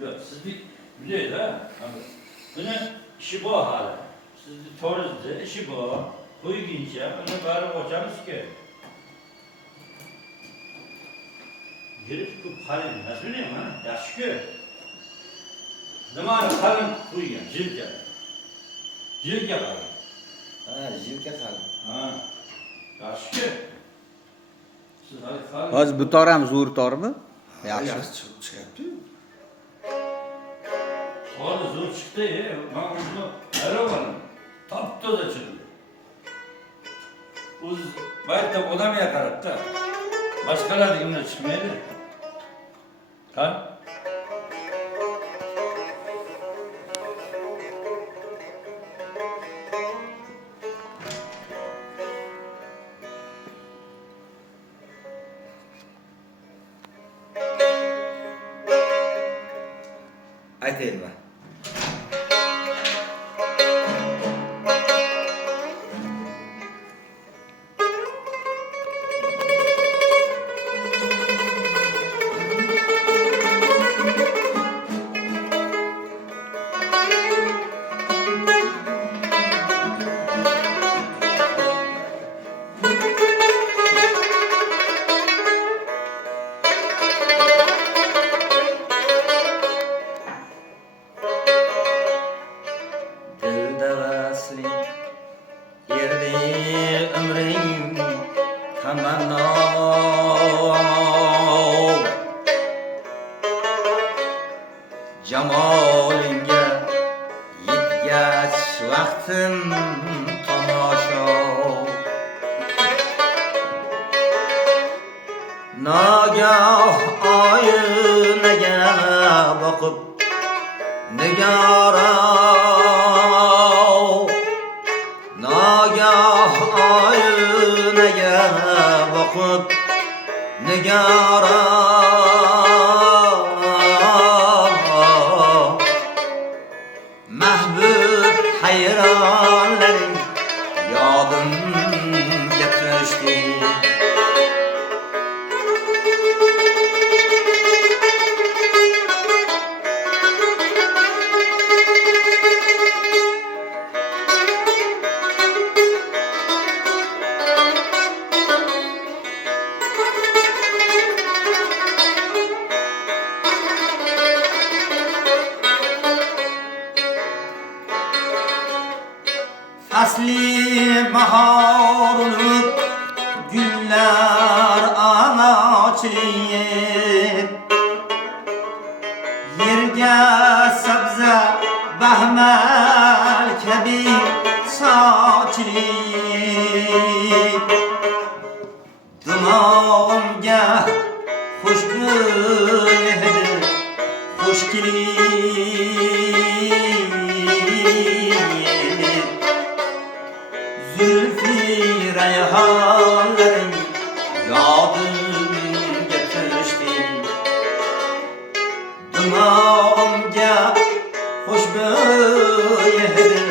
Yok, sizlik biliyor da. Bunun işi bu hali. Sizlik toruzda işi bu. Koyu giyince, onu bari hocamız ki. Girip bu kalın, nasıl bileyim ha? Yaşı ki. Zaman kalın koyuyor, cilke. Cilke kalın. Ha, jilka kalın. Ha, yaşı ki. Siz hadi kalın. Hozir bu tor ham zo'r tormi? Yaxshi Yaxshi. chiqyapti. Toru zor çıktı ya. Ben onu hele varım. Tapta da çıktı. Uz bayıtta odam yakarak da. Başkaları da yine çıkmaydı. Kan? Aytayinmi? Dilda vasli erdi umring tamanno jamolingga yetgach vaqtim tomosha nagah oynaga boqib nigora nagah oynaga boqib nigora mahbub hayronlaring yodimga tushdi Asli bahar olup güller anaçlıyıp yerge sabza bahmel kebi saçlıyıp Dumağımga hoşgörü hoş Zülfü reyhanların yadımga tushdi Dumağımga xushbo'y hidi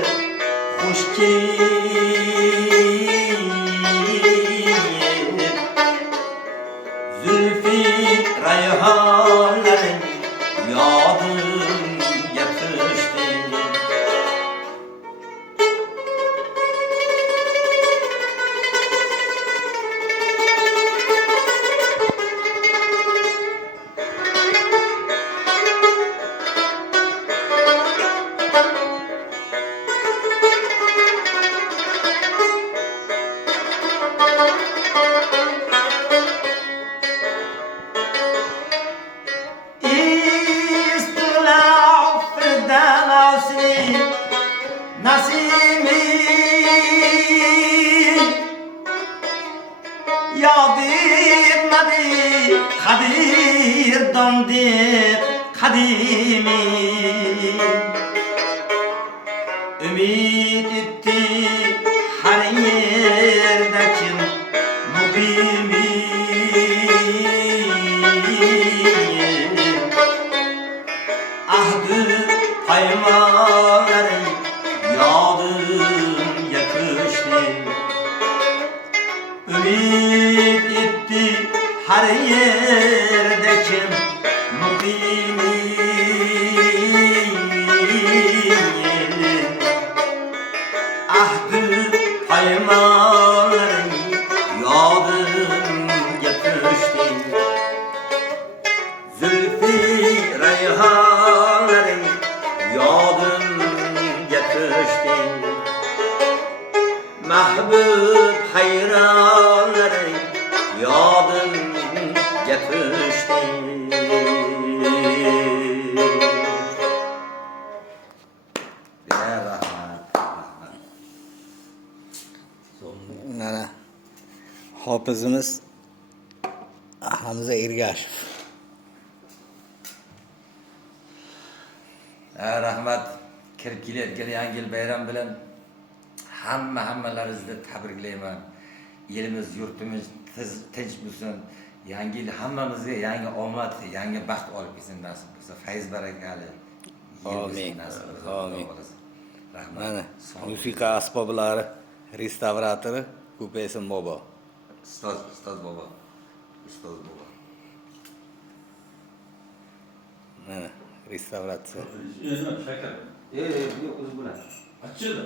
xush kelib Zülfü reyhanların yadımga tushdi Kadirdan deb kadimi Ümid etti her yerde kim muqimi Ahdı paymanları yadım yakıştı Ümid etti her yerde kim muqimi muhofizimiz Hamza Ergashev. Rahmat. Kirib kelayotgan yangi yil bayram bilan hammalaringizni tabriklayman. Elimiz, yurtimiz tinch bo'lsin. Yangi yil hammamizga yangi omad, yangi baxt olib kelsin nasib bo'lsa. Fayz barakali. Amin. Amin. Rahmat. Mana musiqa asboblari restavratori Ko'paysin bobo. Ustoz bobo. Mana restavratsiya. Shakar. Yo'q, o'zi bilan. Achchida.